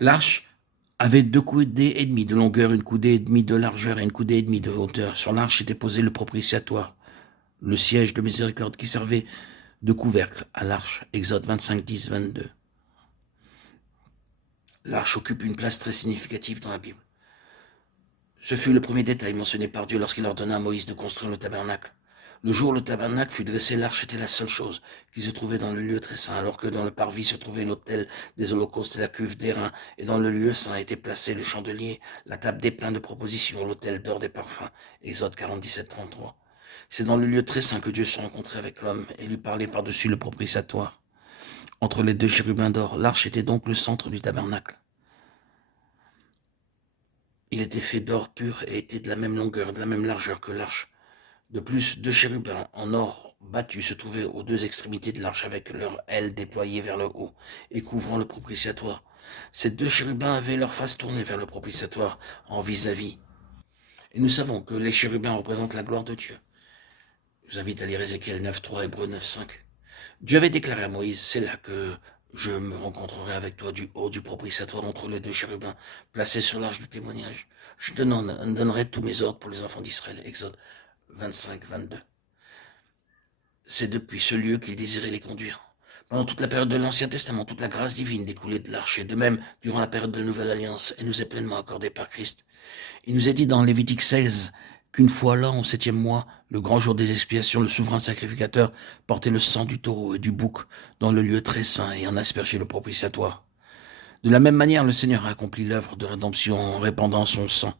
L'arche avait 2 coudées et demie de longueur, 1 coudée et demie de largeur et 1 coudée et demie de hauteur. Sur l'arche était posé le propitiatoire, le siège de miséricorde qui servait de couvercle à l'arche. Exode 25, 10, 22. L'arche occupe une place très significative dans la Bible. Ce fut le premier détail mentionné par Dieu lorsqu'il ordonna à Moïse de construire le tabernacle. Le jour où le tabernacle fut dressé, l'arche était la seule chose qui se trouvait dans le lieu très saint, alors que dans le parvis se trouvait l'autel des holocaustes et la cuve d'airain, et dans le lieu saint était placé le chandelier, la table des pleins de propositions, l'autel d'or des parfums. Exode 40, 17, 33. C'est dans le lieu très saint que Dieu se rencontrait avec l'homme et lui parlait par-dessus le propitiatoire. Entre les 2 chérubins d'or, l'arche était donc le centre du tabernacle. Il était fait d'or pur et était de la même longueur, de la même largeur que l'arche. De plus, 2 chérubins en or battu se trouvaient aux 2 extrémités de l'arche avec leurs ailes déployées vers le haut et couvrant le propitiatoire. Ces 2 chérubins avaient leur face tournée vers le propitiatoire en vis-à-vis. Et nous savons que les chérubins représentent la gloire de Dieu. Je vous invite à lire Ézéchiel 9.3, Hébreux 9.5. Dieu avait déclaré à Moïse, c'est là que je me rencontrerai avec toi du haut du propitiatoire entre les 2 chérubins placés sur l'arche du témoignage. Je te donnerai tous mes ordres pour les enfants d'Israël. Exode 25, 22. C'est depuis ce lieu qu'il désirait les conduire. Pendant toute la période de l'Ancien Testament, toute la grâce divine découlait de l'arche, et de même, durant la période de la Nouvelle Alliance, elle nous est pleinement accordée par Christ. Il nous est dit dans Lévitique 16 qu'une fois l'an, au 7e mois, le grand jour des expiations, le souverain sacrificateur portait le sang du taureau et du bouc dans le lieu très saint et en aspergeait le propitiatoire. De la même manière, le Seigneur a accompli l'œuvre de rédemption en répandant son sang.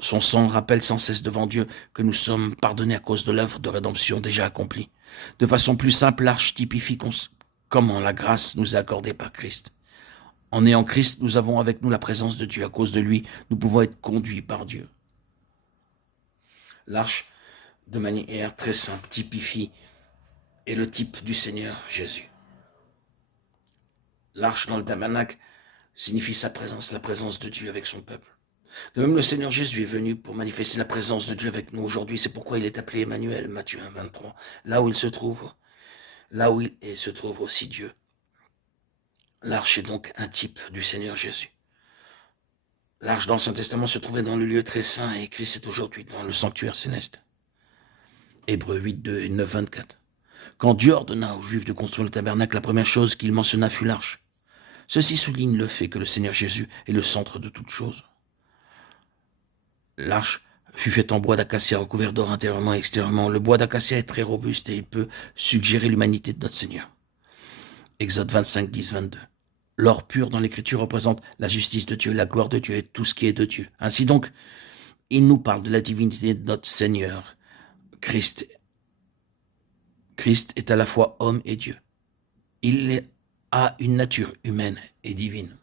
Son sang rappelle sans cesse devant Dieu que nous sommes pardonnés à cause de l'œuvre de rédemption déjà accomplie. De façon plus simple, l'arche typifie comment la grâce nous est accordée par Christ. En ayant Christ, nous avons avec nous la présence de Dieu. À cause de lui, nous pouvons être conduits par Dieu. L'arche, de manière très simple, typifie est le type du Seigneur Jésus. L'arche dans le tabernacle signifie sa présence, la présence de Dieu avec son peuple. De même, le Seigneur Jésus est venu pour manifester la présence de Dieu avec nous aujourd'hui. C'est pourquoi il est appelé Emmanuel, Matthieu 1, 23. Là où il se trouve, là où il est, se trouve aussi Dieu. L'arche est donc un type du Seigneur Jésus. L'arche dans l'Ancien Testament se trouvait dans le lieu très saint et Christ est aujourd'hui dans le sanctuaire céleste. Hébreux 8, 2 et 9, 24. Quand Dieu ordonna aux Juifs de construire le tabernacle, la première chose qu'il mentionna fut l'arche. Ceci souligne le fait que le Seigneur Jésus est le centre de toutes choses. L'arche fut faite en bois d'acacia recouvert d'or intérieurement et extérieurement. Le bois d'acacia est très robuste et il peut suggérer l'humanité de notre Seigneur. Exode 25, 10, 22. L'or pur dans l'Écriture représente la justice de Dieu, la gloire de Dieu et tout ce qui est de Dieu. Ainsi donc, il nous parle de la divinité de notre Seigneur, Christ. Christ est à la fois homme et Dieu. Il a une nature humaine et divine.